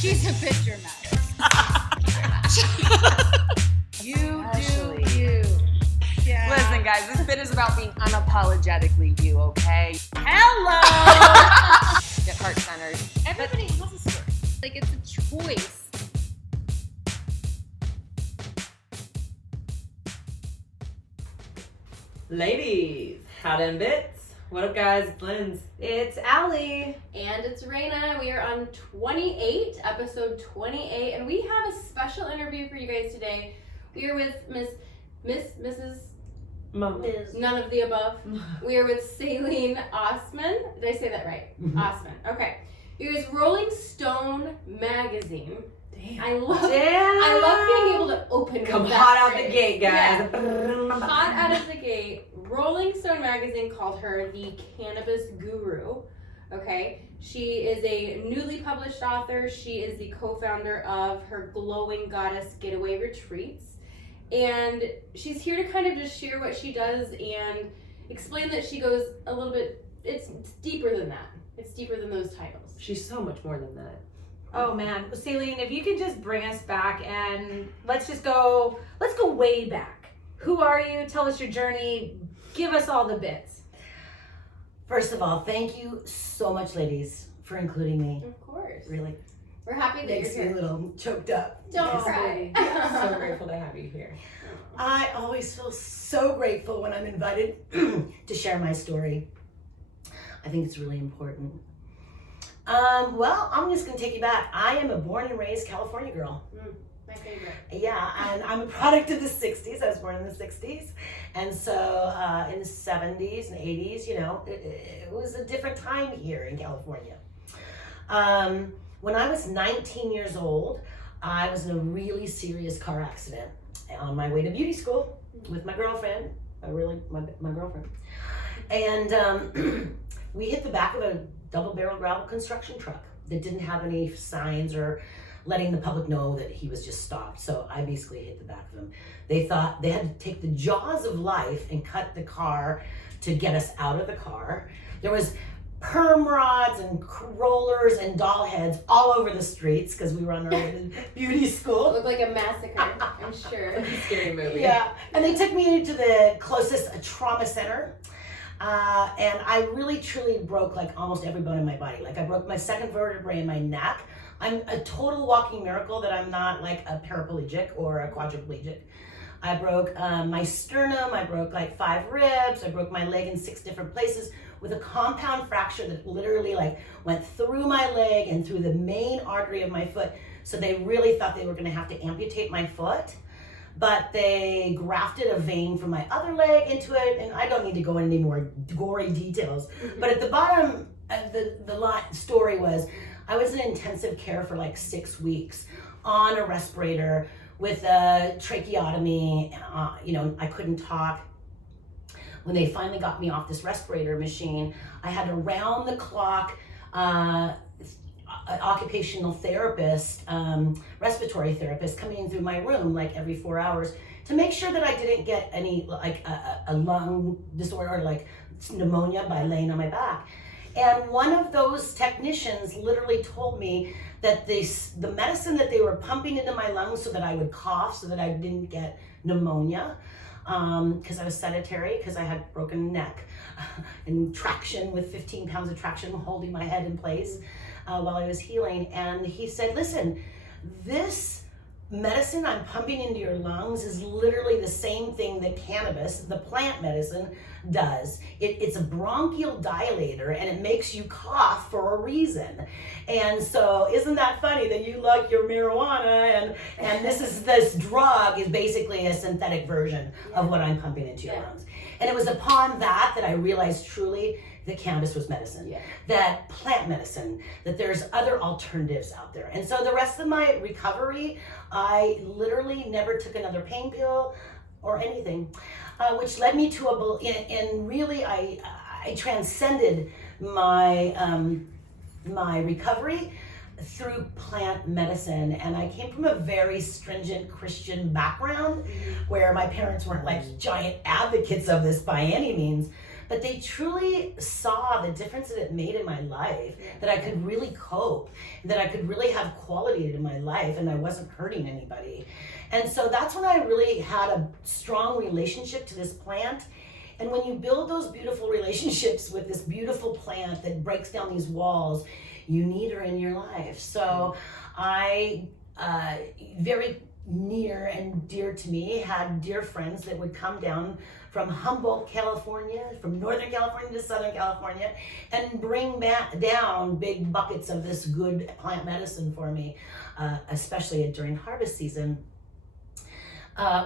She's a picture mess. You Actually. do you. Yeah. Listen, guys, this bit is about being unapologetically you, okay? Hello! Get heart-centered. Everybody has a story. Like, it's a choice. Ladies, how them bits? What up, guys? It's Linz. It's Allie. And it's Raina. We are on 28, episode 28, and we have a special interview for you guys today. We are with Mrs. Mama. None of the above. We are with Sailene Ossman. Did I say that right? Mhm. Ossman. Okay. You guys, Rolling Stone magazine. Damn. I love being able to open Come with that hot out the phrase. gate, guys. Yeah. Hot out of the gate. Rolling Stone magazine called her the cannabis guru. Okay, she is a newly published author. She is the co-founder of her Glowing Goddess Getaway Retreats, and she's here to kind of just share what she does and explain that she goes a little bit. It's deeper than that. It's deeper than those titles. She's so much more than that. Oh man, Sailene, if you could just bring us back and let's go way back. Who are you? Tell us your journey. Give us all the bits. First of all, thank you so much, ladies, for including me. Of course, Really we're happy that makes you're me a here. little choked up. Don't cry. So grateful to have you here. I always feel so grateful when I'm invited to share my story. I think it's really important. Well, I'm just gonna take you back. I am a born and raised California girl. My favorite. Yeah, and I'm a product of the 60s. I was born in the 60s. And so in the 70s and 80s, you know, it was a different time here in California. When I was 19 years old, I was in a really serious car accident on my way to beauty school with my girlfriend, my girlfriend. And we hit the back of a double-barrel gravel construction truck that didn't have any signs or letting the public know that he was just stopped. So I basically hit the back of him. They thought they had to take the jaws of life and cut the car to get us out of the car. There was perm rods and rollers and doll heads all over the streets because we were on our way to beauty It school. looked like a massacre, I'm sure. Scary movie. Yeah, and they took me to the closest trauma center. And I really truly broke like almost every bone in my body. Like I broke my second vertebrae in my neck. I'm a total walking miracle that I'm not like a paraplegic or a quadriplegic. I broke my sternum, I broke like 5 ribs, I broke my leg in 6 different places with a compound fracture that literally like went through my leg and through the main artery of my foot. So they really thought they were gonna have to amputate my foot. But they grafted a vein from my other leg into it, and I don't need to go into any more gory details. But at the bottom of the story was, I was in intensive care for like 6 weeks on a respirator with a tracheotomy. You know, I couldn't talk. When they finally got me off this respirator machine, I had a round-the-clock occupational therapist, respiratory therapist coming in through my room like every 4 hours to make sure that I didn't get any like a lung disorder or like pneumonia by laying on my back. And one of those technicians literally told me that the medicine that they were pumping into my lungs so that I would cough, so that I didn't get pneumonia, because I was sedentary, because I had broken neck and traction with 15 pounds of traction holding my head in place while I was healing. And he said, listen, this medicine I'm pumping into your lungs is literally the same thing that cannabis, the plant medicine, does. It's a bronchial dilator and it makes you cough for a reason. And so isn't that funny that you like your marijuana and this drug is basically a synthetic version of what I'm pumping into your lungs. And it was upon that I realized truly that cannabis was medicine, that plant medicine, that there's other alternatives out there. And so the rest of my recovery, I literally never took another pain pill or anything, which led me to and really I transcended my my recovery through plant medicine. And I came from a very stringent Christian background where my parents weren't like giant advocates of this by any means. but they truly saw the difference that it made in my life, that I could really cope, that I could really have quality in my life, and I wasn't hurting anybody. And so that's when I really had a strong relationship to this plant. And when you build those beautiful relationships with this beautiful plant that breaks down these walls, you need her in your life. So I, very near and dear to me, had dear friends that would come down from Humboldt, California, from Northern California to Southern California, and bring back down big buckets of this good plant medicine for me, especially during harvest season.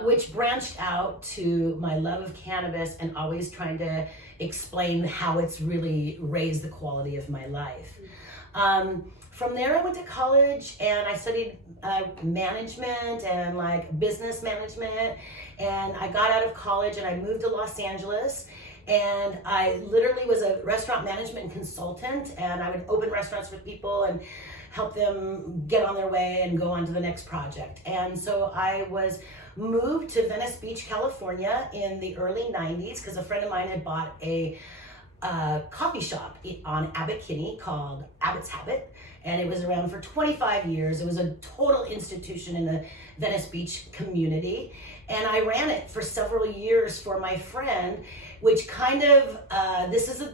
Which branched out to my love of cannabis and always trying to explain how it's really raised the quality of my life. From there, I went to college and I studied management and like business management. And I got out of college and I moved to Los Angeles. And I literally was a restaurant management consultant, and I would open restaurants for people and help them get on their way and go on to the next project. And so I was moved to Venice Beach, California in the early 90s because a friend of mine had bought a coffee shop on Abbot Kinney called Abbott's Habit, and it was around for 25 years. It was a total institution in the Venice Beach community, and I ran it for several years for my friend, which kind of, this is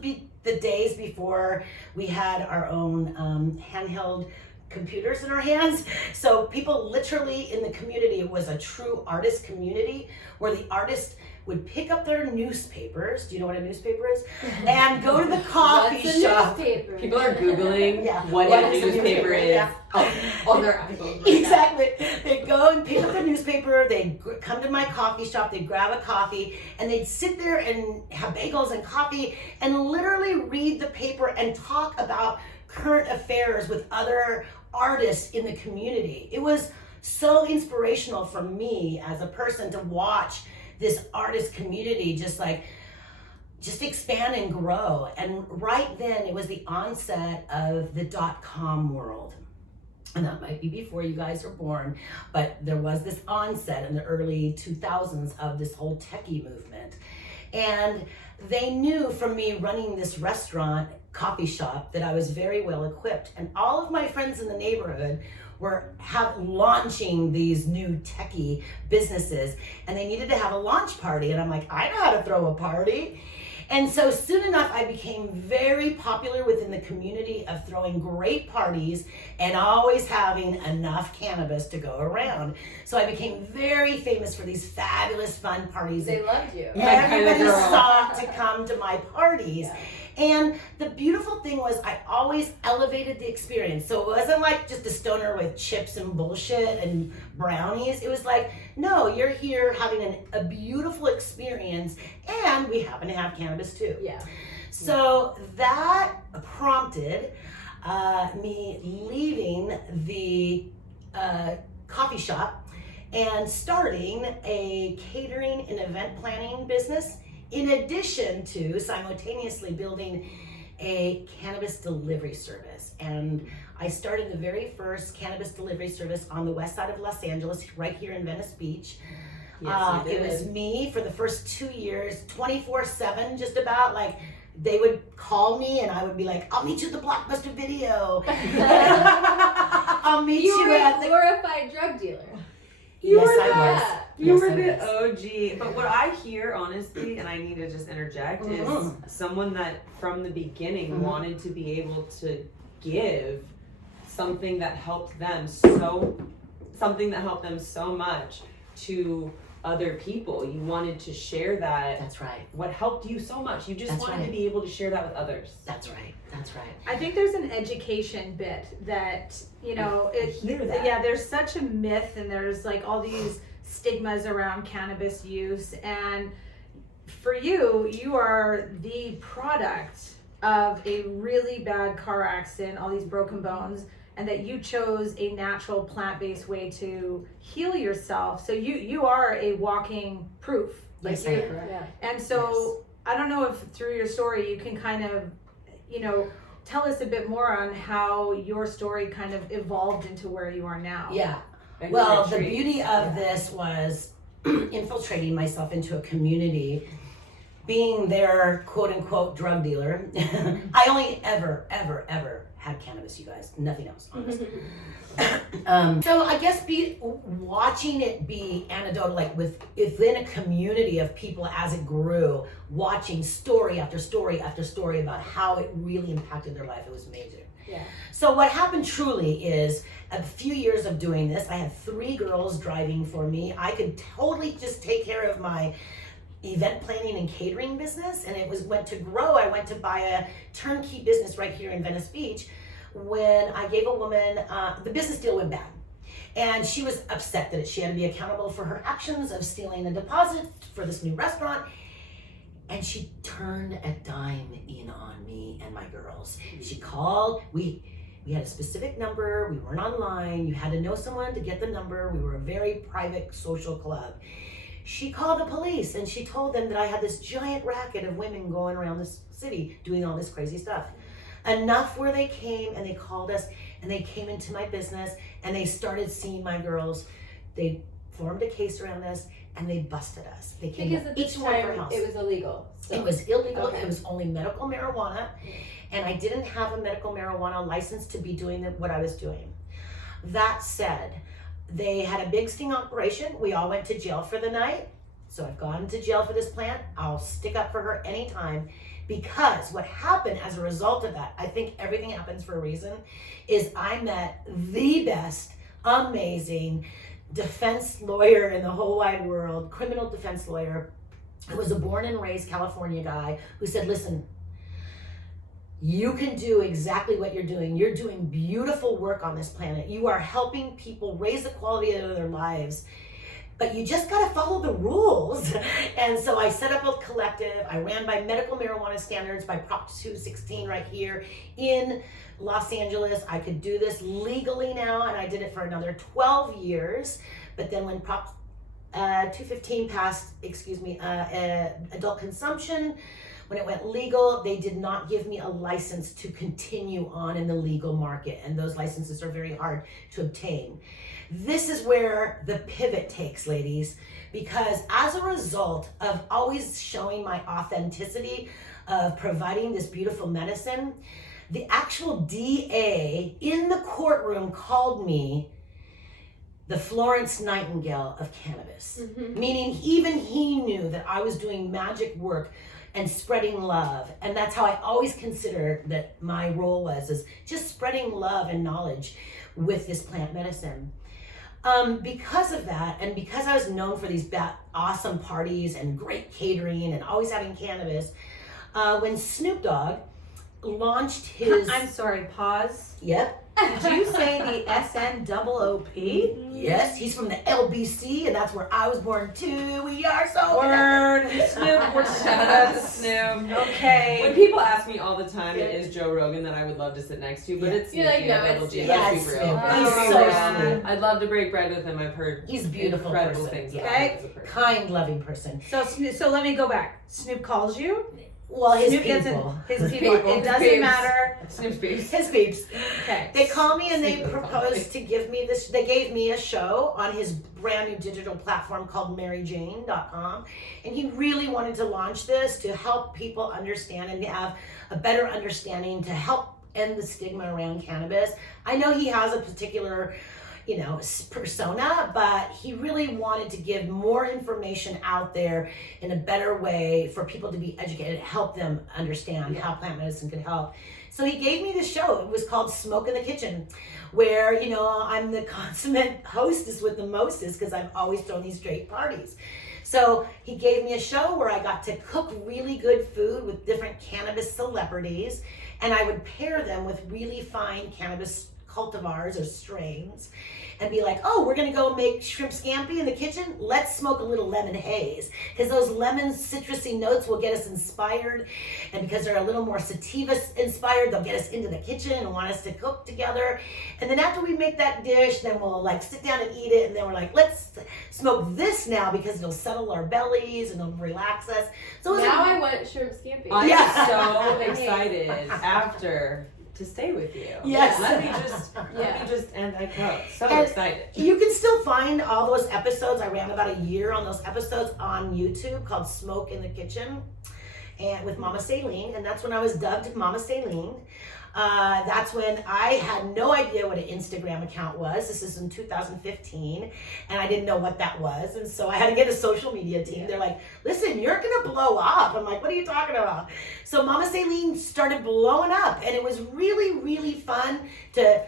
the days before we had our own handheld computers in our hands. So people literally in the community, it was a true artist community where the artists would pick up their newspapers. Do you know what a newspaper is? And go to the coffee What's a shop. newspaper? People are Googling Yeah. what What a is a newspaper newspaper? is Yeah. on their iPhone. right Exactly. They'd go and pick up the newspaper, they'd come to my coffee shop, they'd grab a coffee, and they'd sit there and have bagels and coffee and literally read the paper and talk about current affairs with other artists in the community. It was so inspirational for me as a person to watch this artist community just expand and grow. And right then it was the onset of the .com world. And that might be before you guys were born, but there was this onset in the early 2000s of this whole techie movement. And they knew from me running this restaurant, coffee shop, that I was very well equipped. And all of my friends in the neighborhood were launching these new techie businesses, and they needed to have a launch party. And I'm like, I know how to throw a party. And so soon enough, I became very popular within the community of throwing great parties and always having enough cannabis to go around. So I became very famous for these fabulous fun parties. They loved you. Everybody girl. sought to come to my parties. Yeah. And the beautiful thing was I always elevated the experience. So it wasn't like just a stoner with chips and bullshit and brownies. It was like, no, you're here having a beautiful experience, and we happen to have cannabis too. Yeah. So that prompted me leaving the coffee shop and starting a catering and event planning business, in addition to simultaneously building a cannabis delivery service. And I started the very first cannabis delivery service on the west side of Los Angeles, right here in Venice Beach. Yes, you It was did. me for the first 2 years, 24/7, just about. Like, they would call me and I would be like, I'll meet you at the Blockbuster Video. I'll meet You you were at a the... glorified drug dealer. Yes, were I was. that. You Yes, were I the was. OG. But what I hear, honestly, and I need to just interject, is someone that from the beginning wanted to be able to give something that helped them so much to other people. You wanted to share that. That's right. What helped you so much. You just That's wanted right. to be able to share that with others. That's right. That's right. I think there's an education bit that, you know, I hear that. yeah, there's such a myth, and there's like all these stigmas around cannabis use. And for you, you are the product of a really bad car accident, all these broken bones, and that you chose a natural plant-based way to heal yourself. So you are a walking proof. Yes, I you- am. Yeah. And so I don't know if through your story you can kind of, you know, tell us a bit more on how your story kind of evolved into where you are now. Yeah. And Well, your the retreat. beauty of this was infiltrating myself into a community being their quote unquote drug dealer, I only ever had cannabis, you guys. Nothing else, honestly. So I guess watching it be anecdotal, like within a community of people as it grew, watching story after story after story about how it really impacted their life, it was amazing. Yeah. So what happened truly is a few years of doing this, I had 3 girls driving for me. I could totally just take care of my event planning and catering business, and it went to grow. I went to buy a turnkey business right here in Venice Beach when I gave a woman, the business deal went bad. And she was upset that she had to be accountable for her actions of stealing a deposit for this new restaurant. And she turned a dime in on me and my girls. She called, we had a specific number, we weren't online, you had to know someone to get the number, we were a very private social club. She called the police and she told them that I had this giant racket of women going around this city doing all this crazy stuff. Enough where they came and they called us and they came into my business and they started seeing my girls. They formed a case around us and they busted us. They came Because to at this each one of our time house. it was illegal. So. It was illegal. Okay. It was only medical marijuana, and I didn't have a medical marijuana license to be doing what I was doing. That said, they had a big sting operation. We all went to jail for the night. So I've gone to jail for this plant. I'll stick up for her anytime, because what happened as a result of that, I think everything happens for a reason, is I met the best, amazing defense lawyer in the whole wide world, criminal defense lawyer. It was a born and raised California guy who said, listen, you can do exactly what you're doing. You're doing beautiful work on this planet. You are helping people raise the quality of their lives, but you just got to follow the rules. And so I set up a collective. I ran by medical marijuana standards by Prop 216 right here in Los Angeles. I could do this legally now, and I did it for another 12 years. But then when Prop 215 passed, adult consumption, when it went legal, they did not give me a license to continue on in the legal market. And those licenses are very hard to obtain. This is where the pivot takes, ladies, because as a result of always showing my authenticity of providing this beautiful medicine, the actual DA in the courtroom called me the Florence Nightingale of cannabis, meaning even he knew that I was doing magic work and spreading love. And that's how I always consider that my role was, is just spreading love and knowledge with this plant medicine. Because of that, and because I was known for these awesome parties and great catering and always having cannabis, when Snoop Dogg launched his... I'm sorry, pause. Yep. Did you say the SNOOP? Yes, he's from the LBC, and that's where I was born too. We are so Word. Snoop, we're Shout out to Snoop. Okay. When people ask me all the time, it is Joe Rogan that I would love to sit next to, but it's You're like, Snoopy no, at Double it's G. Snoop. Let's Yes, be real. Snoop. Let's He's be so real. sweet. I'd love to break bread with him. I've heard He's a beautiful incredible person. things Yeah. about him as a person. Kind, loving person. So let me go back. Snoop calls you. Well, his Snoop people. gets in his people. It doesn't Peeps. matter. Snoop's peeps. His peeps. Okay. They call me and they Super proposed to give me this. They gave me a show on his brand new digital platform called maryjane.com. And he really wanted to launch this to help people understand and have a better understanding, to help end the stigma around cannabis. I know he has a particular, persona, but he really wanted to give more information out there in a better way for people to be educated, help them understand how plant medicine could help. So he gave me this show. It was called Smoke in the Kitchen, where, I'm the consummate hostess with the mostest, because I've always thrown these great parties. So he gave me a show where I got to cook really good food with different cannabis celebrities, and I would pair them with really fine cannabis cultivars or strains, and be like, oh, we're gonna go make shrimp scampi in the kitchen. Let's smoke a little lemon haze, because those lemon citrusy notes will get us inspired, and because they're a little more sativa inspired, they'll get us into the kitchen and want us to cook together. And then after we make that dish, then we'll sit down and eat it, and then we're like, let's smoke this now, because it'll settle our bellies and it'll relax us. So it was Now I want shrimp scampi. I'm Yeah. so excited after to stay with you. Yes. Let me just end that quote. So And excited. you can still find all those episodes. I ran about a year on those episodes on YouTube called Smoke in the Kitchen. and with Mama Sailene, and that's when I was dubbed Mama Sailene. That's when I had no idea what an Instagram account was. This is in 2015, and I didn't know what that was, and so I had to get a social media team. They're like, listen, you're gonna blow up. I'm like, what are you talking about? So Mama Sailene started blowing up, and it was really, really fun to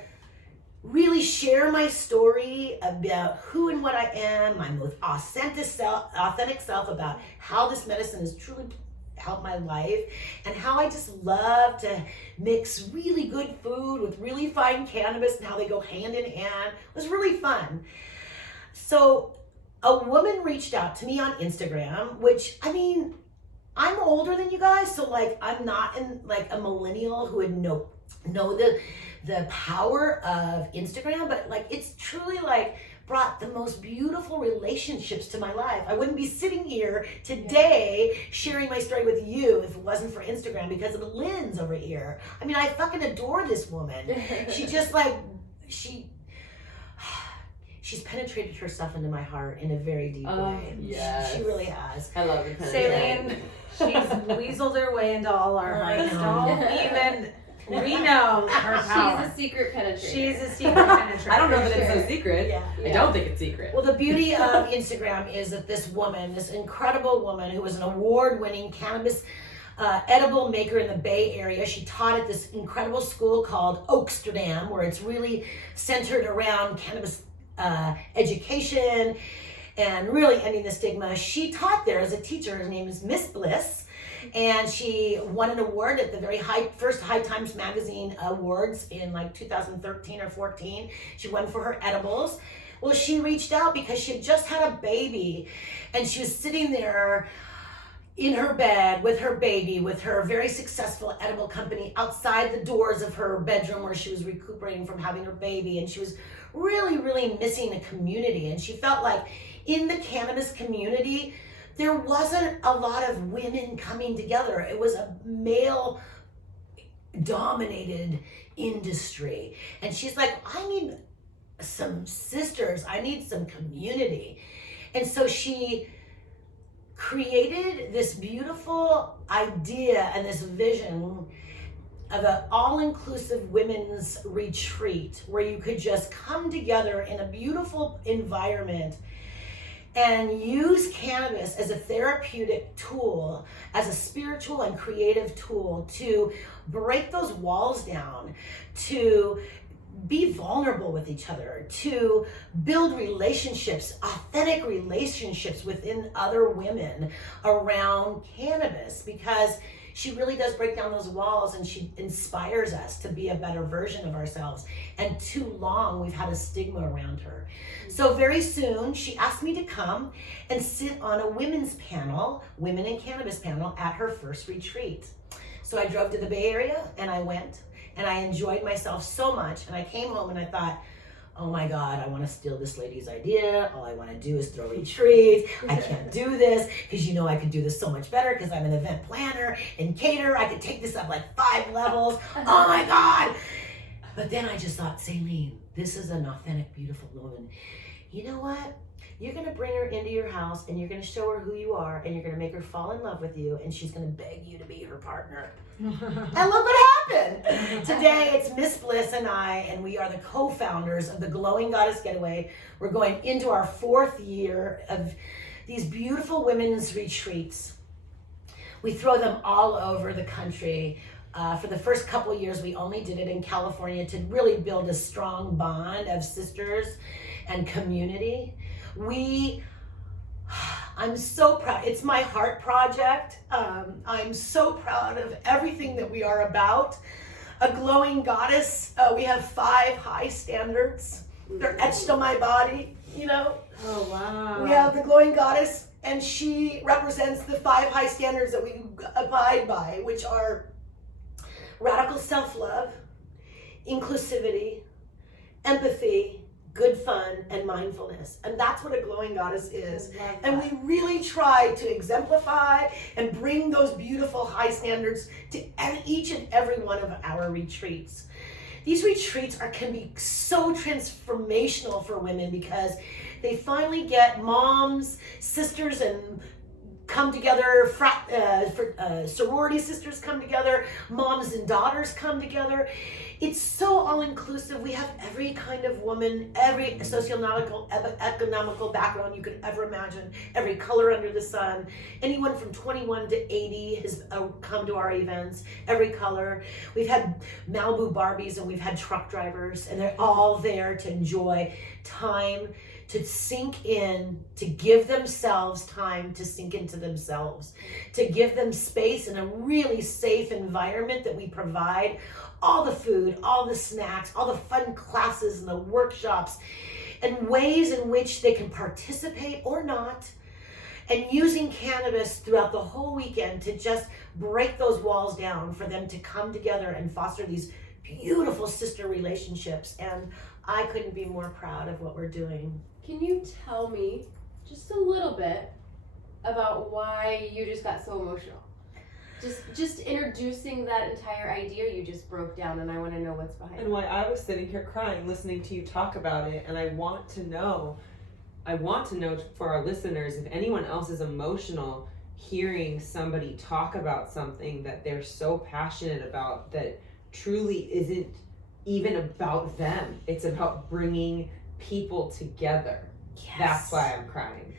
really share my story about who and what I am, my most authentic self about how this medicine has truly helped my life, and how I just love to mix really good food with really fine cannabis and how they go hand in hand. It was really fun. So a woman reached out to me on Instagram, which, I mean, I'm older than you guys, so like I'm not in like a millennial who would know the power of Instagram, but like it's truly like brought the most beautiful relationships to my life. I wouldn't be sitting here today sharing my story with you if it wasn't for Instagram, because of Lynn's over here. I mean, I fucking adore this woman. She just like, she's penetrated herself into my heart in a very deep way. Yes. She really has. I love it. Sailene, she's weaseled her way into all our hearts. I know. Don't even, we know her power. She's a secret penetrator. She's a secret penetrator. I don't know that it's Sure. so secret. Yeah. I don't think it's secret. Well, the beauty of Instagram is that this woman, this incredible woman who was an award-winning cannabis edible maker in the Bay Area, she taught at this incredible school called Oaksterdam, where it's really centered around cannabis education and really ending the stigma. She taught there as a teacher. Her name is Miss Bliss, and she won an award at the first High Times Magazine Awards in like 2013 or 14. She won for her edibles. Well, she reached out because she had just had a baby, and she was sitting there in her bed with her baby, with her very successful edible company outside the doors of her bedroom where she was recuperating from having her baby, and she was really, really missing a community. And she felt like in the cannabis community, there wasn't a lot of women coming together. It was a male dominated industry. And she's like, I need some sisters. I need some community. And so she created this beautiful idea and this vision of an all-inclusive women's retreat where you could just come together in a beautiful environment and use cannabis as a therapeutic tool, as a spiritual and creative tool to break those walls down, to be vulnerable with each other, to build relationships, authentic relationships within other women around cannabis, because she really does break down those walls and she inspires us to be a better version of ourselves. And too long we've had a stigma around her. So very soon she asked me to come and sit on a women's panel, women in cannabis panel, at her first retreat. So I drove to the Bay Area and I went, and I enjoyed myself so much. And I came home and I thought, oh my God, I want to steal this lady's idea. All I want to do is throw retreats. I can't do this because you know I could do this so much better because I'm an event planner and caterer. I could take this up like 5 levels. Oh my God. But then I just thought, Sailene, this is an authentic, beautiful woman. You know what? You're going to bring her into your house and you're going to show her who you are and you're going to make her fall in love with you and she's going to beg you to be her partner. And look what happened. Today it's Miss Bliss and I, and we are the co-founders of the Glowing Goddess Getaway. We're going into our 4th year of these beautiful women's retreats. We throw them all over the country. For the first couple years, we only did it in California to really build a strong bond of sisters and community. I'm so proud. It's my heart project. I'm so proud of everything that we are about. A glowing goddess. We have 5 high standards. They're etched on my body, you know. Oh, wow. We have the glowing goddess, and she represents the 5 high standards that we abide by, which are radical self-love, inclusivity, empathy, good fun, and mindfulness. And that's what a glowing goddess is. And we really try to exemplify and bring those beautiful high standards to each and every one of our retreats. These retreats can be so transformational for women because they finally get moms, sisters, and come together, sorority sisters come together, moms and daughters come together. It's so all-inclusive. We have every kind of woman, every economical background you could ever imagine, every color under the sun. Anyone from 21 to 80 has come to our events, every color. We've had Malibu Barbies and we've had truck drivers, and they're all there to enjoy time, to sink in, to give themselves time to sink into themselves, to give them space in a really safe environment that we provide. All the food, all the snacks, all the fun classes and the workshops, and ways in which they can participate or not, and using cannabis throughout the whole weekend to just break those walls down for them to come together and foster these beautiful sister relationships. And I couldn't be more proud of what we're doing. Can you tell me just a little bit about why you just got so emotional? Just introducing that entire idea you just broke down, and I want to know what's behind it. And why I was sitting here crying listening to you talk about it, and I want to know for our listeners, if anyone else is emotional hearing somebody talk about something that they're so passionate about that truly isn't even about them. It's about bringing people together. Yes. That's why I'm crying.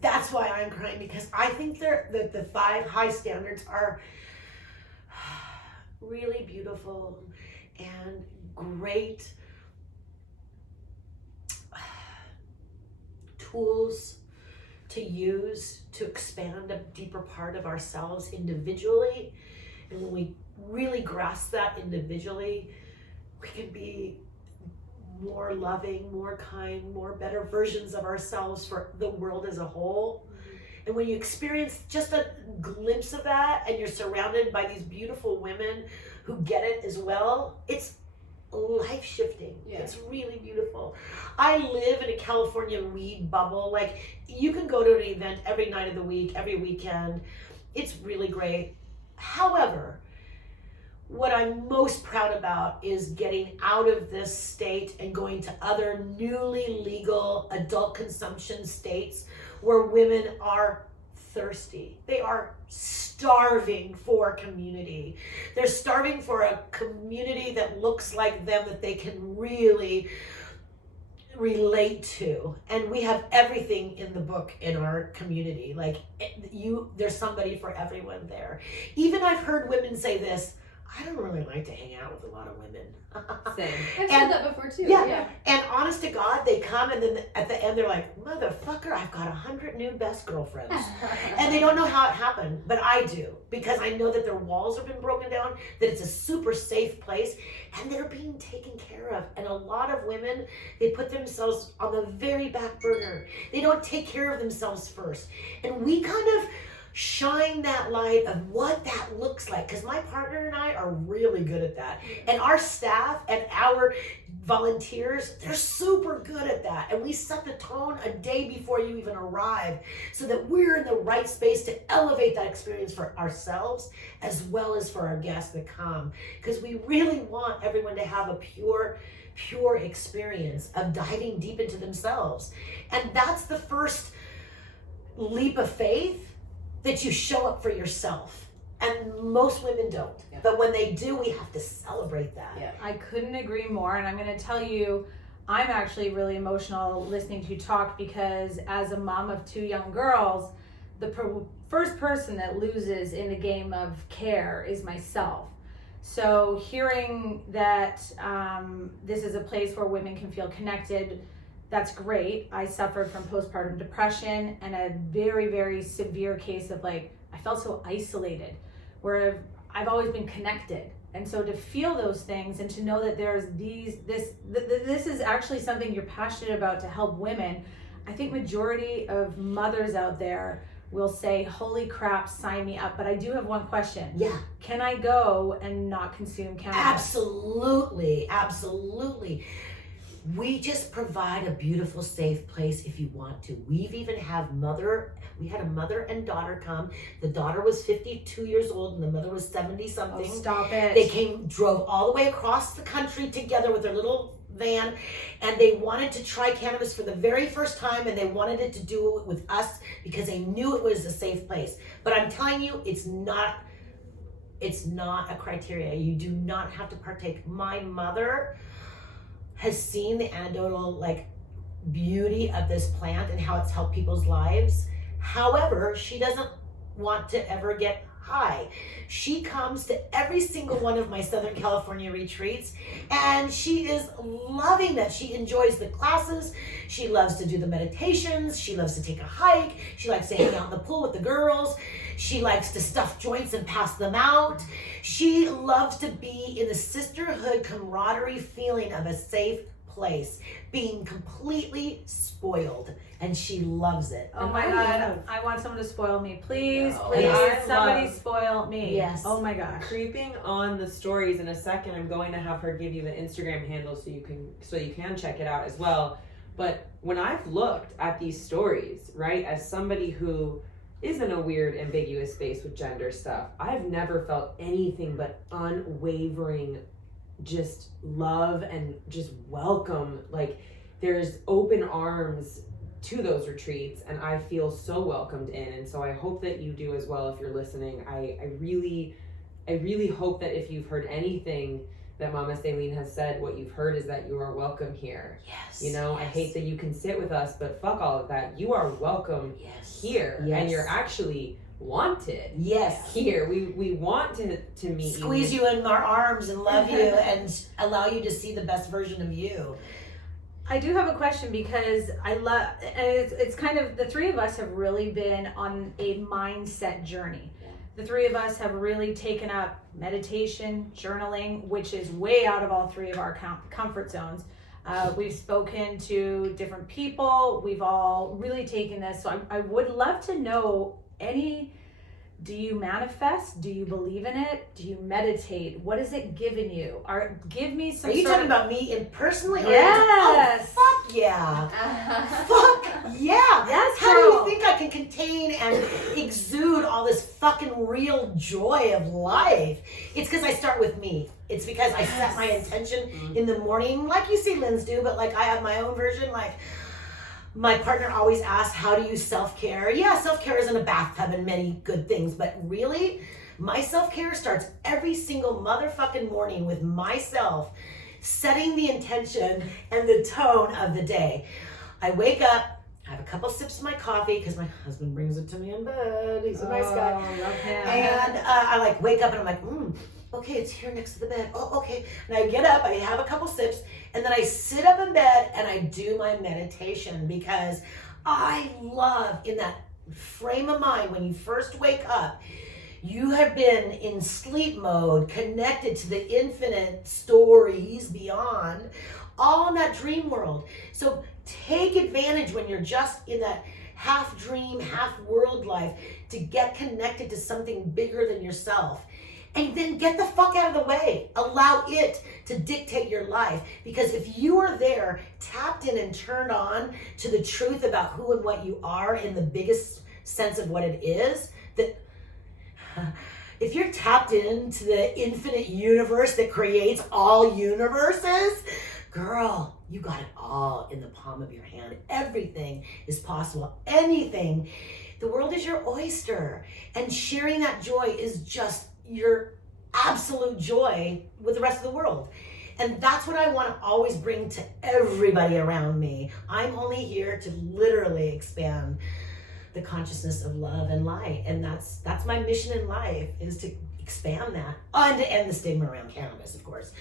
That's why I'm crying, because I think that the 5 high standards are really beautiful and great tools to use to expand a deeper part of ourselves individually. And when we really grasp that individually, we can be more loving, more kind, more better versions of ourselves for the world as a whole. And when you experience just a glimpse of that and you're surrounded by these beautiful women who get it as well, it's life-shifting. Yeah. It's really beautiful. I live in a California weed bubble. Like, you can go to an event every night of the week, every weekend. It's really great. However, what I'm most proud about is getting out of this state and going to other newly legal adult consumption states where women are thirsty. They are starving for community. They're starving for a community that looks like them, that they can really relate to. And we have everything in the book in our community. Like, there's somebody for everyone there. Even I've heard women say this: I don't really like to hang out with a lot of women. Same. I've said that before too. Yeah. And honest to God, they come and then at the end they're like, motherfucker, I've got 100 new best girlfriends. And they don't know how it happened, but I do, because I know that their walls have been broken down, that it's a super safe place, and they're being taken care of. And a lot of women, they put themselves on the very back burner. They don't take care of themselves first. And we kind of shine that light of what that looks like, because my partner and I are really good at that, and our staff and our volunteers, they're super good at that, and we set the tone a day before you even arrive so that we're in the right space to elevate that experience for ourselves as well as for our guests that come, because we really want everyone to have a pure experience of diving deep into themselves. And that's the first leap of faith, that you show up for yourself. And most women don't. Yeah. But when they do, we have to celebrate that. Yeah. I couldn't agree more. And I'm going to tell you, I'm actually really emotional listening to you talk, because as a mom of 2 young girls, the first person that loses in the game of care is myself. So hearing that this is a place where women can feel connected, that's great. I suffered from postpartum depression and a very, very severe case of, like, I felt so isolated, where I've always been connected. And so to feel those things and to know that there's this is actually something you're passionate about to help women. I think majority of mothers out there will say, holy crap, sign me up. But I do have one question. Yeah. Can I go and not consume cannabis? Absolutely. We just provide a beautiful, safe place if you want to. We had a mother and daughter come. The daughter was 52 years old and the mother was 70 something. Oh, stop it. They drove all the way across the country together with their little van, and they wanted to try cannabis for the very first time, and they wanted it to do it with us because they knew it was a safe place. But I'm telling you, it's not a criteria. You do not have to partake. My mother has seen the anecdotal like beauty of this plant and how it's helped people's lives. However, she doesn't want to ever get high. She comes to every single one of my Southern California retreats, and she is loving that. She enjoys the classes. She loves to do the meditations. She loves to take a hike. She likes to hang out in the pool with the girls. She likes to stuff joints and pass them out. She loves to be in the sisterhood camaraderie feeling of a safe place, being completely spoiled, and she loves it. Oh my God, I want someone to spoil me. Please, No. please, I somebody love- spoil me. Yes. Oh my gosh. Creeping on the stories in a second. I'm going to have her give you the Instagram handle so you can check it out as well. But when I've looked at these stories, right, as somebody who is in a weird, ambiguous space with gender stuff, I've never felt anything but unwavering just love and just welcome. Like, there's open arms to those retreats, and I feel so welcomed in. And so I hope that you do as well if you're listening. I really hope that if you've heard anything that Mama Sailene has said, what you've heard is that you are welcome here. Yes. You know, yes. I hate that you can sit with us, but fuck all of that. You are welcome Yes. here, Yes. and you're actually wanted Yes. here. We want to meet Squeeze you in our arms and love you and allow you to see the best version of you. I do have a question because I love, and it's kind of, the three of us have really been on a mindset journey. The three of us have really taken up meditation, journaling, which is way out of all three of our comfort zones. We've spoken to different people. We've all really taken this. So I would love to know do you manifest? Do you believe in it? Do you meditate? What has it given you? Give me some. Are you talking about me personally? Yes. Oh, fuck yeah. Fuck yeah. Yes, How do you girl. think I can contain and exude all this fucking real joy of life? It's because I start with me. It's because I set my intention in the morning, like you see Lynn's do, but like I have my own version. Like, my partner always asks, how do you self-care? Yeah, self-care is in a bathtub and many good things, but really, my self-care starts every single motherfucking morning with myself setting the intention and the tone of the day. I wake up, I have a couple sips of my coffee because my husband brings it to me in bed. He's a nice guy. Oh, love him. And I like wake up and I'm like, okay, it's here next to the bed. Oh, okay. And I get up, I have a couple sips, and then I sit up in bed and I do my meditation because I love in that frame of mind when you first wake up, you have been in sleep mode, connected to the infinite stories beyond, all in that dream world. So take advantage when you're just in that half dream, half world life to get connected to something bigger than yourself. And then get the fuck out of the way. Allow it to dictate your life. Because if you are there, tapped in and turned on to the truth about who and what you are in the biggest sense of what it is, that if you're tapped into the infinite universe that creates all universes, girl, you got it all in the palm of your hand. Everything is possible. Anything. The world is your oyster. And sharing that joy is just your absolute joy with the rest of the world. And that's what I want to always bring to everybody around me. I'm only here to literally expand the consciousness of love and light. And that's my mission in life, is to expand that. And to end the stigma around cannabis, of course.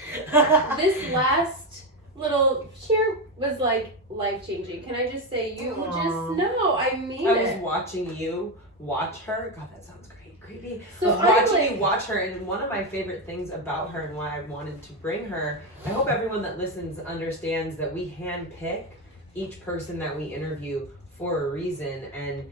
This last little share was like life-changing. Can I just say, you Aww. just know, I mean I it. was watching you watch her. God, that sounds great, creepy. So I was watching I'm you watch her, and one of my favorite things about her and why I wanted to bring her, I hope everyone that listens understands that we handpick each person that we interview for a reason. And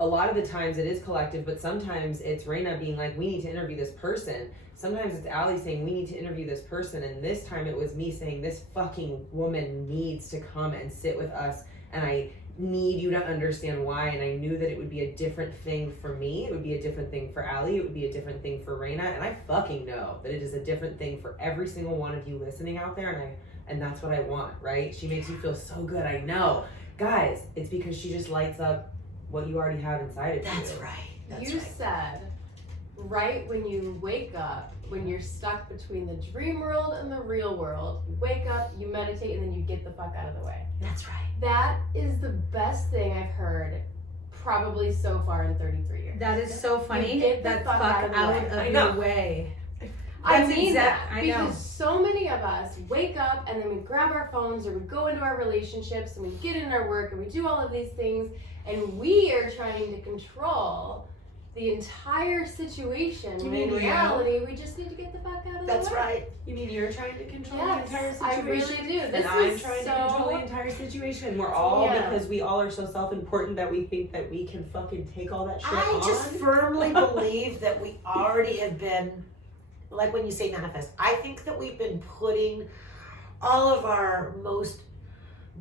a lot of the times it is collective, but sometimes it's Raina being like, we need to interview this person. Sometimes it's Allie saying, we need to interview this person. And this time it was me saying, this fucking woman needs to come and sit with us. And I need you to understand why. And I knew that it would be a different thing for me. It would be a different thing for Allie. It would be a different thing for Raina. And I fucking know that it is a different thing for every single one of you listening out there. And and that's what I want, right? She makes you feel so good. I know. Guys, it's because she just lights up what you already have inside of you. That's right. That's You right. said, right when you wake up, when you're stuck between the dream world and the real world, you wake up, you meditate, and then you get the fuck out of the way. That's right. That is the best thing I've heard probably so far in 33 years. That is so funny. You get the That fuck fuck out of the out way. of I your know. way. I That's mean exact- that I know. because so many of us wake up and then we grab our phones or we go into our relationships and we get in our work and we do all of these things and we are trying to control the entire situation. You When mean in Leo? reality, we just need to get the fuck out of That's the way. right. You mean you're trying to control Yes, the entire I situation? really do. And This I'm is trying to so- control the entire situation. We're all, Yeah. because we all are so self-important that we think that we can fucking take all that shit I on. just firmly believe that we already have been, like when you say manifest, I think that we've been putting all of our most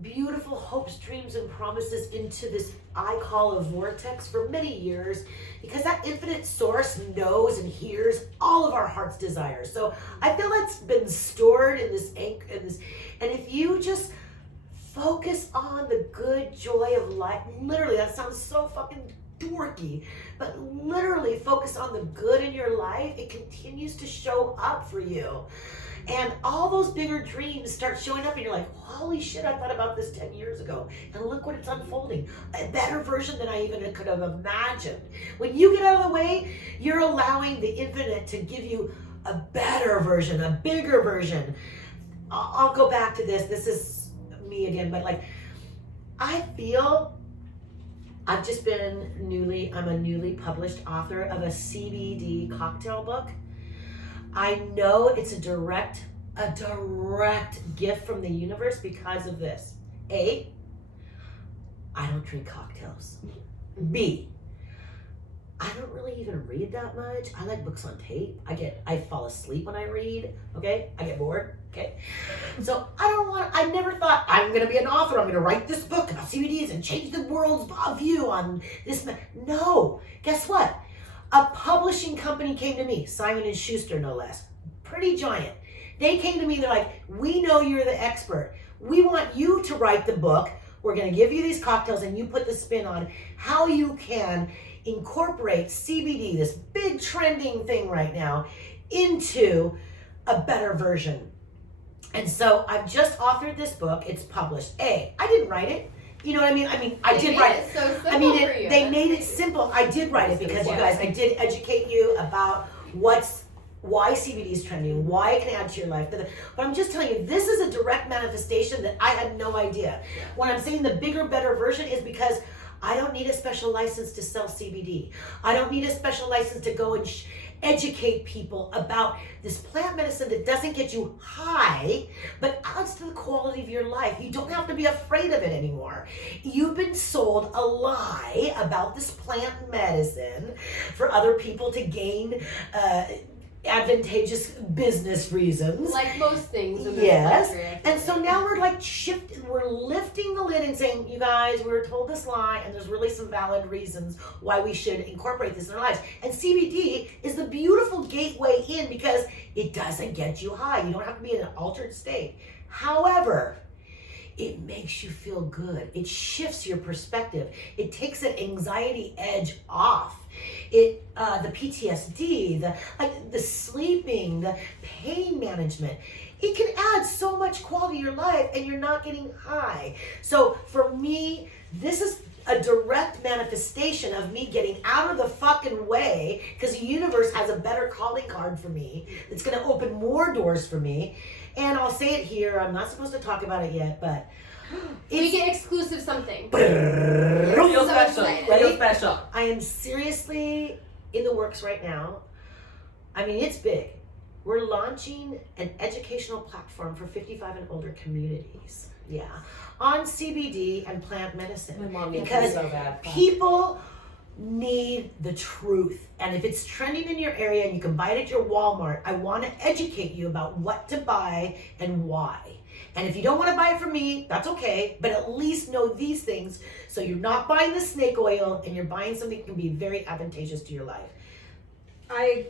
beautiful hopes, dreams, and promises into this I call a vortex for many years, because that infinite source knows and hears all of our heart's desires. So I feel that's been stored in this ink, and if you just focus on the good joy of life, literally, that sounds so fucking dorky, but literally focus on the good in your life, it continues to show up for you. And all those bigger dreams start showing up and you're like, holy shit, I thought about this 10 years ago. And look what it's unfolding. A better version than I even could have imagined. When you get out of the way, you're allowing the infinite to give you a better version, a bigger version. I'll go back to this. This is me again, but like, I feel I've just been I'm a newly published author of a CBD cocktail book. I know it's a direct gift from the universe because of this. A, I don't drink cocktails. B, I don't really even read that much. I like books on tape. I fall asleep when I read, okay? I get bored, okay? So I never thought I'm gonna be an author. I'm gonna write this book about CBDs and change the world's view on this. No, guess what? A publishing company came to me, Simon & Schuster no less, pretty giant. They came to me, they're like, we know you're the expert. We want you to write the book. We're gonna give you these cocktails and you put the spin on how you can incorporate CBD, this big trending thing right now, into a better version. And so I've just authored this book, it's published. I didn't write it. You know what I mean? I did write it. So simple I mean, for you. they That's made it crazy. simple. I did write it because you guys, I did educate you about why CBD is trending, why it can add to your life. But I'm just telling you, this is a direct manifestation that I had no idea. When I'm saying the bigger, better version is because I don't need a special license to sell CBD. I don't need a special license to go and educate people about this plant medicine that doesn't get you high, but adds to the quality of your life. You don't have to be afraid of it anymore. You've been sold a lie about this plant medicine for other people to gain advantageous business reasons. Like most things in this Yes. country, I feel And so like. now we're like we're lifting the lid and saying, you guys, we were told this lie and there's really some valid reasons why we should incorporate this in our lives. And CBD is the beautiful gateway in because it doesn't get you high. You don't have to be in an altered state. However, it makes you feel good. It shifts your perspective. It takes that anxiety edge off. The PTSD, the sleeping, the pain management. It can add so much quality to your life and you're not getting high. So for me, this is a direct manifestation of me getting out of the fucking way because the universe has a better calling card for me. It's going to open more doors for me. And I'll say it here. I'm not supposed to talk about it yet, but We get exclusive something. Real So special. excited. Real special. I am seriously in the works right now. I mean, it's big. We're launching an educational platform for 55 and older communities. Yeah. On CBD and plant medicine. My mom needs Because it so bad. people need the truth. And if it's trending in your area and you can buy it at your Walmart, I want to educate you about what to buy and why. And if you don't want to buy it from me, that's okay, but at least know these things so you're not buying the snake oil and you're buying something that can be very advantageous to your life.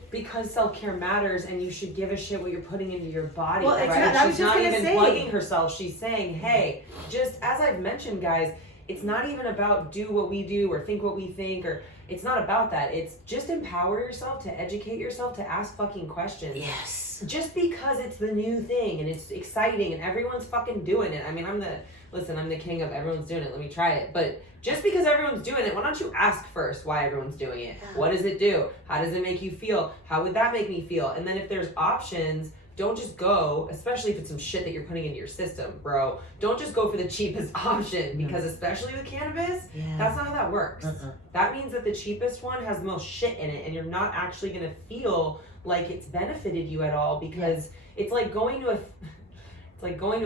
Because self-care matters, and you should give a shit what you're putting into your body. Well, right? I was She's just not gonna even say. plugging herself. She's saying, hey, just as I've mentioned, guys, it's not even about do what we do or think what we think, or it's not about that. It's just empower yourself, to educate yourself, to ask fucking questions. Yes. Just because it's the new thing and it's exciting and everyone's fucking doing it. I mean, I'm the king of everyone's doing it. Let me try it. But just because everyone's doing it, why don't you ask first why everyone's doing it? What does it do? How does it make you feel? How would that make me feel? And then if there's options, don't just go, especially if it's some shit that you're putting into your system, bro. Don't just go for the cheapest option, because especially with cannabis, that's not how that works. That means that the cheapest one has the most shit in it, and you're not actually gonna feel like it's benefited you at all, because it's like going to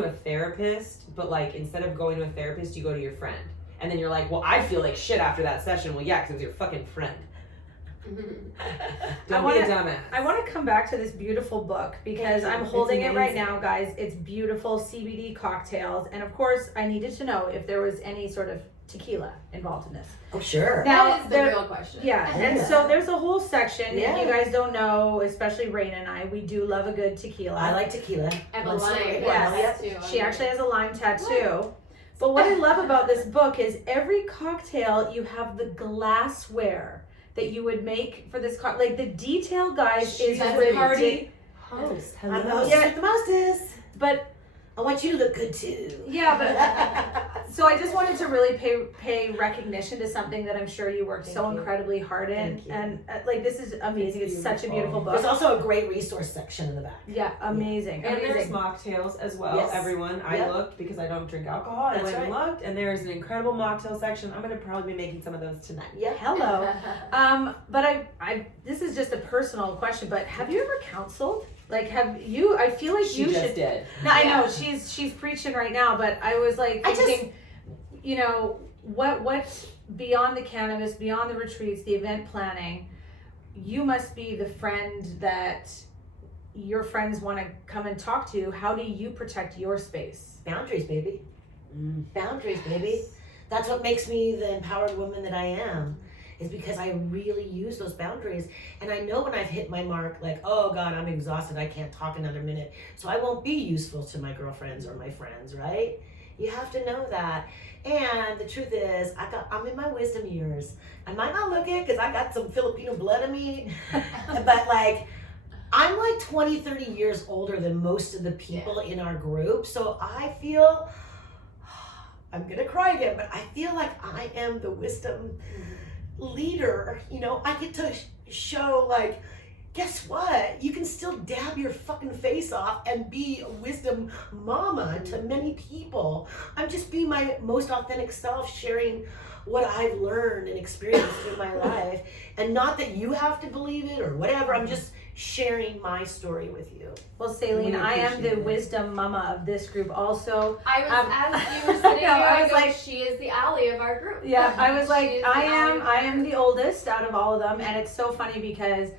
a therapist, but like instead of going to a therapist, you go to your friend. And then you're like, well, I feel like shit after that session. Well, yeah, because it's your fucking friend. Don't be a dumbass. I want to come back to this beautiful book because I'm holding it right now, guys. It's beautiful, CBD Cocktails. And of course, I needed to know if there was any sort of tequila involved in this. Oh, sure. Now, That is the real question. Yeah, and so there's a whole section. If you guys don't know, especially Rain and I, we do love a good tequila. I like tequila. I have a Once in lime while, Yes. too. She actually has a lime tattoo. But what I love about this book is every cocktail, you have the glassware that you would make for this like the detail, guys, is That's ridiculous. party Host. I'm the Hello. hostess with the mostest. But I want you to look good too. yeah, but so I just wanted to really pay recognition to something that I'm sure you worked so incredibly hard in, Thank you. and like this is amazing. It's such a beautiful book. There's also a great resource section in the back. Yeah, amazing. And there's amazing. mocktails as well, Yes. everyone. I Yep. looked because I don't drink alcohol. I That's went and right. looked, and there's an incredible mocktail section. I'm going to probably be making some of those tonight. Yeah. Hello. But I this is just a personal question, but have you ever counseled? Like, have you? I feel like She you just should. did. No, I know she's preaching right now, but I was like thinking, you know, what beyond the cannabis, beyond the retreats, the event planning, you must be the friend that your friends want to come and talk to. How do you protect your space? Boundaries, baby. Boundaries, baby. That's what makes me the empowered woman that I am, is because I really use those boundaries. And I know when I've hit my mark, like, oh God, I'm exhausted, I can't talk another minute, so I won't be useful to my girlfriends or my friends, right? You have to know that. And the truth is, I'm in my wisdom years. I might not look it because I got some Filipino blood in me, but like, I'm like 20, 30 years older than most of the people in our group. So I feel, I'm gonna cry again, but I feel like I am the wisdom leader. You know, I get to show, like, guess what? You can still dab your fucking face off and be a wisdom mama to many people. I'm just being my most authentic self, sharing what I've learned and experienced through my life. And not that you have to believe it or whatever. I'm just sharing my story with you. Well, Sailene, We I am the appreciate it. wisdom mama of this group also. I was, as you were sitting No, here, I I was go, like- she is the ally of our group. Yeah, I was like, She is I the ally am of our group. the oldest out of all of them, and it's so funny because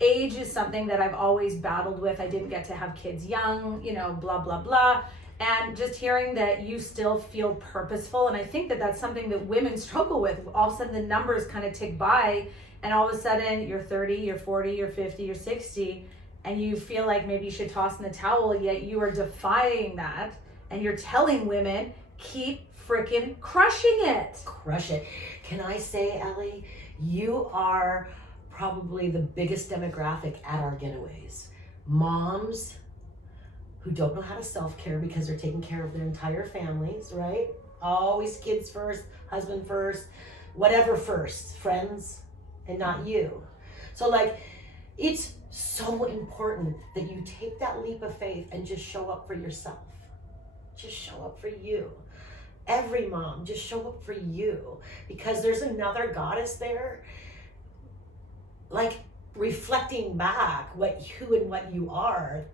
age is something that I've always battled with. I didn't get to have kids young, you know, blah blah blah. And just hearing that you still feel purposeful, and I think that that's something that women struggle with. All of a sudden the numbers kind of tick by, and all of a sudden you're 30, you're 40, you're 50, you're 60, and you feel like maybe you should toss in the towel, yet you are defying that, and you're telling women, keep freaking crushing it. Crush it. Can I say, Ellie, you are probably the biggest demographic at our getaways. Moms who don't know how to self-care because they're taking care of their entire families, right? Always kids first, husband first, whatever first, friends, and not you. So like, it's so important that you take that leap of faith and just show up for yourself. Just show up for you. Every mom, just show up for you, because there's another goddess there, like reflecting back who and what you are,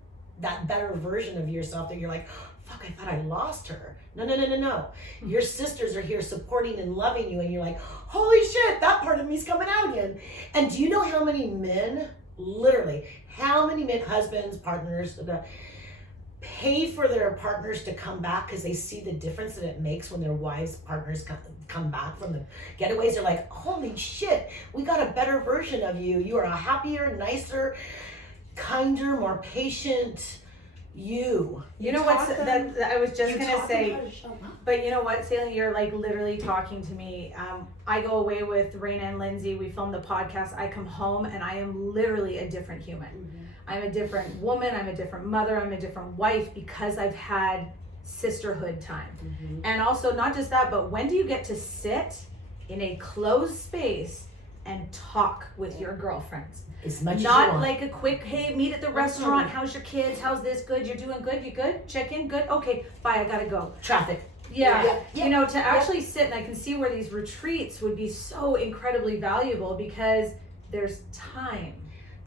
that better version of yourself that you're like, fuck, I thought I lost her. No. Your sisters are here supporting and loving you, and you're like, holy shit, that part of me's coming out again. And do you know how many men, literally, how many men, husbands, partners, pay for their partners to come back because they see the difference that it makes when their wives' partners come back from the getaways. They're like, holy shit, we got a better version of you. You are a happier, nicer, kinder, more patient you. You know what's that I was just You gonna taught them say, how to show up. but you know what, Sailene, you're like literally talking to me. I go away with Raina and Lindsay, we film the podcast, I come home and I am literally a different human. I'm a different woman, I'm a different mother, I'm a different wife because I've had sisterhood time. And also not just that, but when do you get to sit in a closed space and talk with your girlfriends? As much as you Not want. like a quick, hey, meet at the restaurant, how's your kids, how's this, good, you're doing good, you good, check in, good, okay, bye, I gotta go. Traffic. Yeah, Yeah. you know, to actually sit, and I can see where these retreats would be so incredibly valuable because there's time.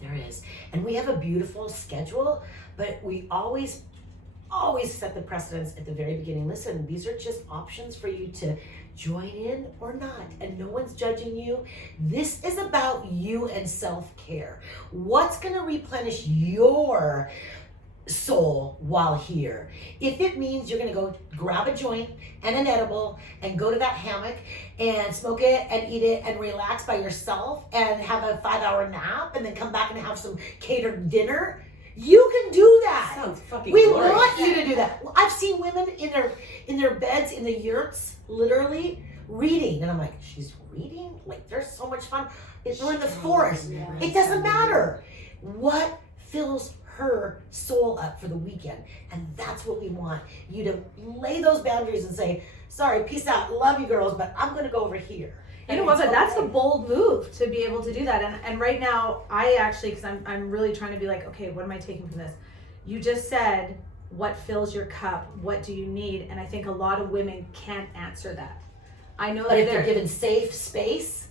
There is. And we have a beautiful schedule, but we always set the precedence at the very beginning. Listen, these are just options for you to join in or not, and no one's judging you. This is about you and self-care. What's going to replenish your soul while here? If it means you're going to go grab a joint and an edible and go to that hammock and smoke it and eat it and relax by yourself and have a 5-hour nap and then come back and have some catered dinner, you can do that. Sounds fucking We glorious. want you to do that. I've seen women in their beds, in the yurts, literally reading. And I'm like, she's reading? Like, there's so much fun. We're in the forest. It doesn't matter. What fills her soul up for the weekend? And that's what we want. You to lay those boundaries and say, sorry, peace out, love you girls, but I'm going to go over here. You know what, but that's a bold move to be able to do that. And right now, I actually, because I'm really trying to be like, okay, what am I taking from this? You just said, what fills your cup? What do you need? And I think a lot of women can't answer that. I know But that if they're given safe space,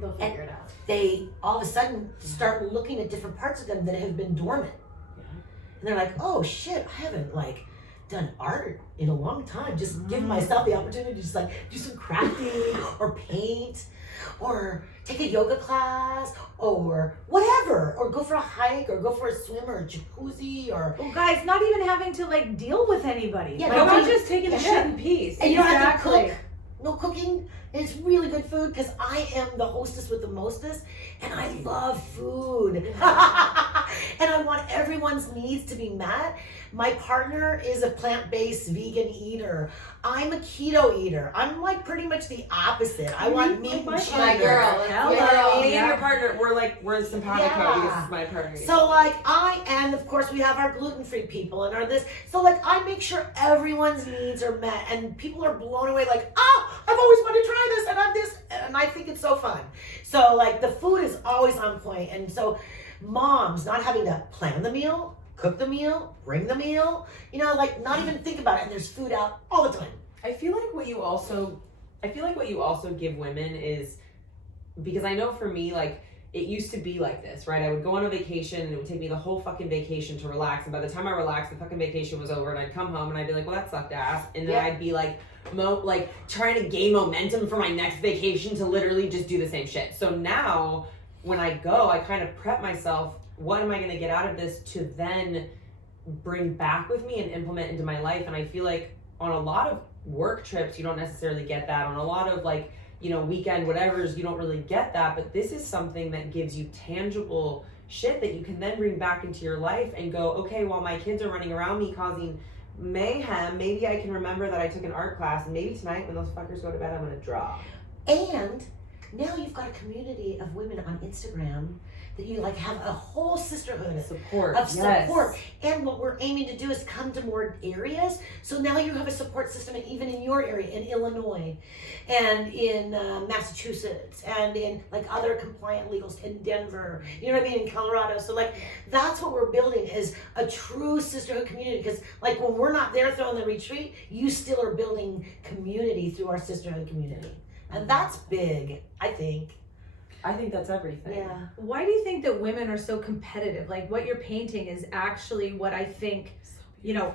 They'll figure it out. they all of a sudden start looking at different parts of them that have been dormant. And they're like, oh shit, I haven't like done art in a long time. Just give myself the opportunity to just like do some crafting or paint or take a yoga class or whatever, or go for a hike or go for a swim or a jacuzzi or well, guys, not even having to like deal with anybody. Yeah, Like, No, no, we're just taking a shit in peace. and you don't have to Exactly. cook. No cooking. And it's really good food because I am the hostess with the mostest and I love food. And I want everyone's needs to be met. My partner is a plant-based vegan eater. I'm a keto eater. I'm like pretty much the opposite. I want meat and cheese. My girl. Hello. Yeah. Me and your partner, we're simpatico Yeah. because it's my partner. So like and of course we have our gluten-free people and our this. So like I make sure everyone's needs are met and people are blown away like, oh, I've always wanted to try this and I'm this, and I think it's so fun. So like the food is always on point. And so moms not having to plan the meal, cook the meal, bring the meal, you know, like not even think about it, and there's food out all the time. I feel like what you also give women is, because I know for me, like, it used to be like this, right? I would go on a vacation and it would take me the whole fucking vacation to relax. And by the time I relaxed, the fucking vacation was over and I'd come home and I'd be like, well, that sucked ass. And then Yeah. I'd be like, trying to gain momentum for my next vacation to literally just do the same shit. So now when I go, I kind of prep myself. What am I going to get out of this to then bring back with me and implement into my life? And I feel like on a lot of work trips, you don't necessarily get that. On a lot of like, you know, weekend whatevers, you don't really get that. But this is something that gives you tangible shit that you can then bring back into your life and go, okay, while my kids are running around me causing mayhem, maybe I can remember that I took an art class, and maybe tonight when those fuckers go to bed, I'm gonna draw. And now you've got a community of women on Instagram that you like have a whole sisterhood Support. of Yes. support. And what we're aiming to do is come to more areas. So now you have a support system even in your area, in Illinois and in Massachusetts and in like other compliant legal states, in Denver, you know what I mean, in Colorado. So like that's what we're building is a true sisterhood community, because like when we're not there throwing the retreat, you still are building community through our sisterhood community. And that's big, I think. I think that's everything. Yeah. Why do you think that women are so competitive? Like what you're painting is actually what I think, you know,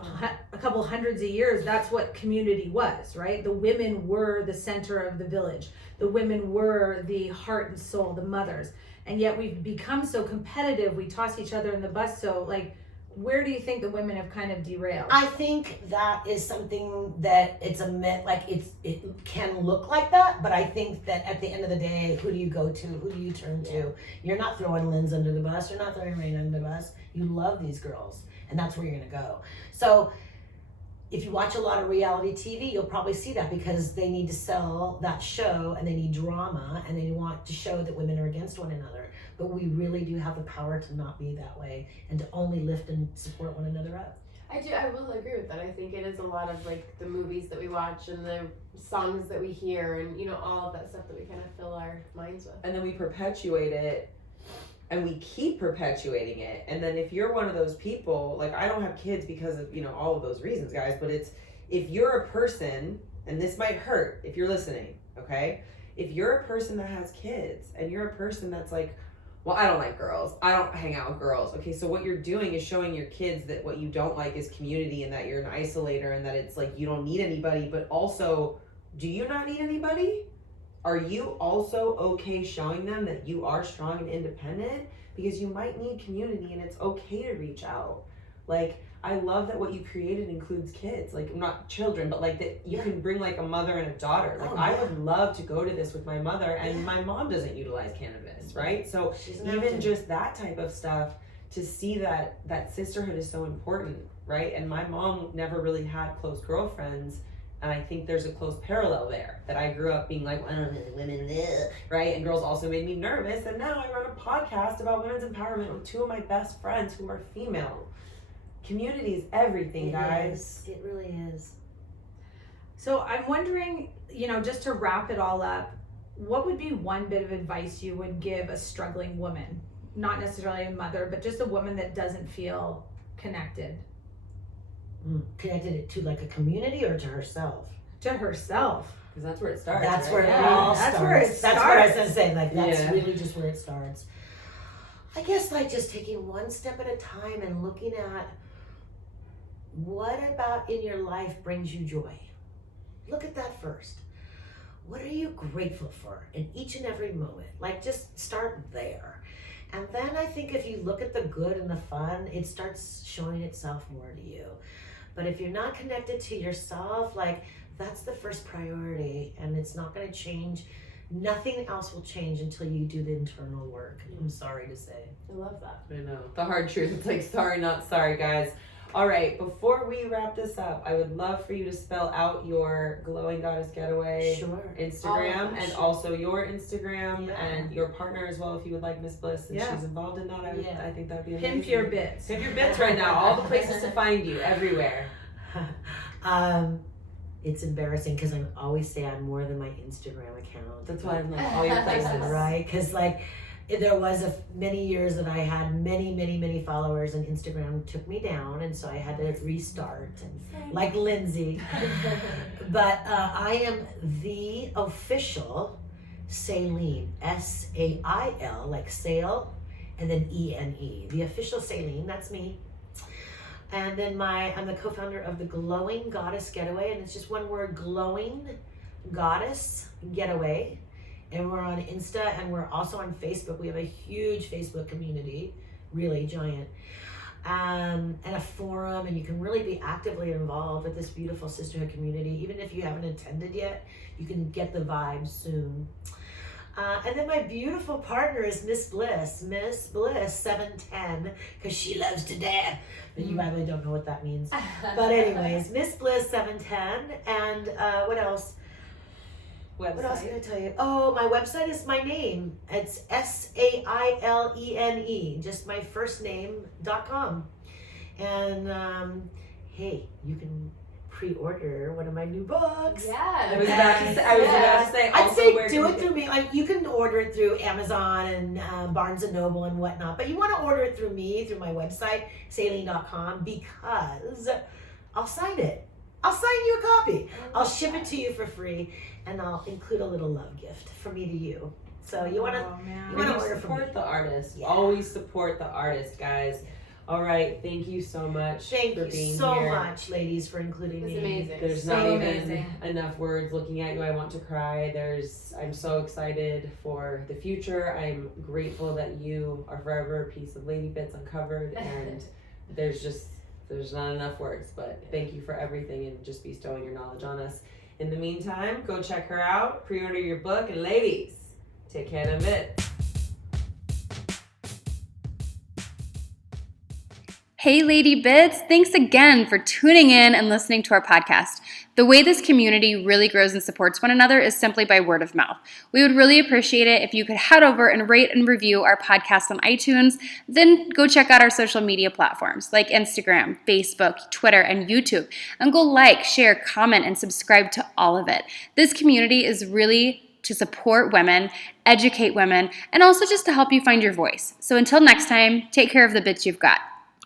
a couple hundreds of years, that's what community was, right? The women were the center of the village. The women were the heart and soul, the mothers. And yet we've become so competitive. We toss each other in the bus. So like, where do you think the women have kind of derailed? I think that is something that it's a myth, like it can look like that, but I think that at the end of the day, who do you go to? Who do you turn to? You're not throwing Linz under the bus. You're not throwing Rain under the bus. You love these girls, and that's where you're gonna go. So if you watch a lot of reality TV, you'll probably see that because they need to sell that show and they need drama and they want to show that women are against one another. But we really do have the power to not be that way and to only lift and support one another up. I will agree with that. I think it is a lot of like the movies that we watch and the songs that we hear and, you know, all of that stuff that we kind of fill our minds with. And then we perpetuate it and we keep perpetuating it. And then if you're one of those people, like I don't have kids because of, you know, all of those reasons, guys, but it's, if you're a person, and this might hurt if you're listening, okay? If you're a person that has kids and you're a person that's like, well, I don't like girls. I don't hang out with girls. Okay, so what you're doing is showing your kids that what you don't like is community and that you're an isolator and that it's like you don't need anybody, but also, do you not need anybody? Are you also okay showing them that you are strong and independent? Because you might need community and it's okay to reach out. Like, I love that what you created includes kids, like not children, but like that you can bring like a mother and a daughter. Like I would love to go to this with my mother and my mom doesn't utilize cannabis, right? So even just that type of stuff to see that sisterhood is so important, right? And my mom never really had close girlfriends. And I think there's a close parallel there that I grew up being like, women, right? And girls also made me nervous. And now I run a podcast about women's empowerment with two of my best friends who are female. Community is everything, guys. It really is. So I'm wondering, you know, just to wrap it all up, what would be one bit of advice you would give a struggling woman? Not necessarily a mother, but just a woman that doesn't feel connected. Connected to like a community or to herself? To herself. Because that's where it starts. That's right? where it all starts. That's where it That's what I was starts. gonna say. Like that's really just where it starts. I guess like just taking one step at a time and looking at what about in your life brings you joy. Look at that first. What are you grateful for in each and every moment? Like just start there. And then I think if you look at the good and the fun, it starts showing itself more to you. But if you're not connected to yourself, like that's the first priority and it's not going to change. Nothing else will change until you do the internal work. I'm sorry to say. I love that. I know. The hard truth. It's like, sorry, not sorry, guys. All right, before we wrap this up, I would love for you to spell out your Glowing Goddess Getaway Instagram and also your Instagram and your partner as well if you would like, Miss Bliss, and she's involved in that. I think that'd be amazing. Pimp your bits. Pimp your bits right now. All the places to find you, everywhere. It's embarrassing because I'm always say I'm more than my Instagram account. That's why I'm like all your places. Right? Because like there was many years that I had many followers and Instagram took me down and so I had to restart and, like Lindsay. But I am the official Sailene, S-A-I-L, like sail and then E-N-E. The official Sailene, that's me. And then I'm the co-founder of the Glowing Goddess Getaway, and it's just one word, Glowing Goddess Getaway. And we're on Insta and we're also on Facebook. We have a huge Facebook community, really giant. And a forum, and you can really be actively involved with this beautiful sisterhood community. Even if you haven't attended yet, you can get the vibe soon. And then my beautiful partner is Miss Bliss 710, because she loves to dance. But you probably don't know what that means. But anyways, Miss Bliss 710, and what else? Website. What else can I tell you? Oh, my website is my name. It's SAILENE, just my first name.com. And hey, you can pre-order one of my new books. Yeah. I was about to say. I'd Also, say where do can it through me. Like you can order it through Amazon and Barnes and Noble and whatnot, but you want to order it through me, through my website, Sailene.com, because I'll sign it. I'll sign you a copy. I'll ship it to you for free, and I'll include a little love gift from me to you. So you want to order from me. Support the artist. Yeah. Always support the artist, guys. All right, thank you so much for being Thank you so here. much, ladies, for including me. It's amazing. There's So not amazing. even enough words. Looking at you, I want to cry. I'm so excited for the future. I'm grateful that you are forever a piece of Lady Bits Uncovered, and there's not enough words, but thank you for everything and just bestowing your knowledge on us. In the meantime, go check her out, pre-order your book, and ladies, take care of them bits. Hey Lady Bits, thanks again for tuning in and listening to our podcast. The way this community really grows and supports one another is simply by word of mouth. We would really appreciate it if you could head over and rate and review our podcast on iTunes, then go check out our social media platforms like Instagram, Facebook, Twitter, and YouTube, and go like, share, comment, and subscribe to all of it. This community is really to support women, educate women, and also just to help you find your voice. So until next time, take care of the bits you've got.